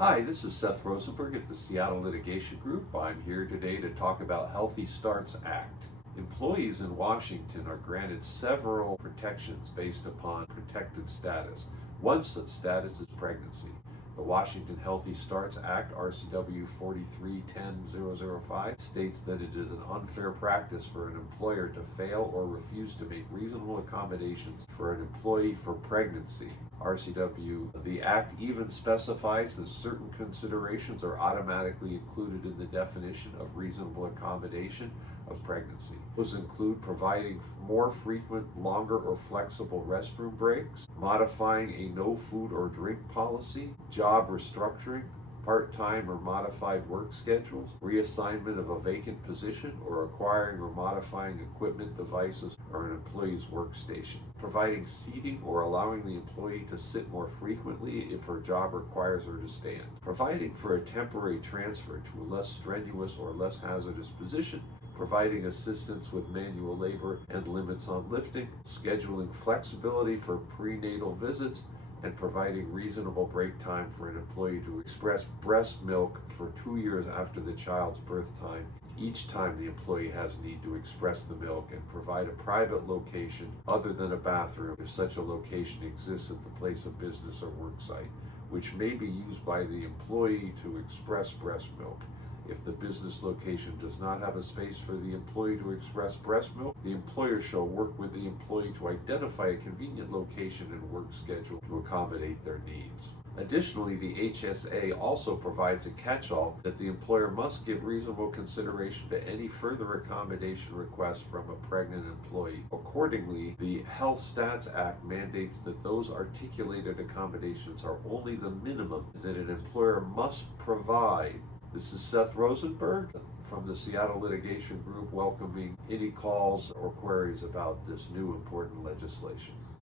Hi, this is Seth Rosenberg at the Seattle Litigation Group. I'm here today to talk about Healthy Starts Act. Employees in Washington are granted several protections based upon protected status. One such status is pregnancy. The Washington Healthy Starts Act, RCW 43-10-005, states that it is an unfair practice for an employer to fail or refuse to make reasonable accommodations for an employee for pregnancy. The Act even specifies that certain considerations are automatically included in the definition of reasonable accommodation of pregnancy. Those include providing more frequent, longer, or flexible restroom breaks, modifying a no food or drink policy, job restructuring, part-time or modified work schedules, reassignment of a vacant position, or acquiring or modifying equipment, devices, or an employee's workstation, providing seating or allowing the employee to sit more frequently if her job requires her to stand, providing for a temporary transfer to a less strenuous or less hazardous position, providing assistance with manual labor and limits on lifting, scheduling flexibility for prenatal visits, and providing reasonable break time for an employee to express breast milk for 2 years after the child's birth time, each time the employee has need to express the milk, and provide a private location other than a bathroom if such a location exists at the place of business or work site, which may be used by the employee to express breast milk. If the business location does not have a space for the employee to express breast milk, the employer shall work with the employee to identify a convenient location and work schedule to accommodate their needs. Additionally, the HSA also provides a catch-all that the employer must give reasonable consideration to any further accommodation requests from a pregnant employee. Accordingly, the Health Stats Act mandates that those articulated accommodations are only the minimum that an employer must provide. This is Seth Rosenberg from the Seattle Litigation Group, welcoming any calls or queries about this new important legislation.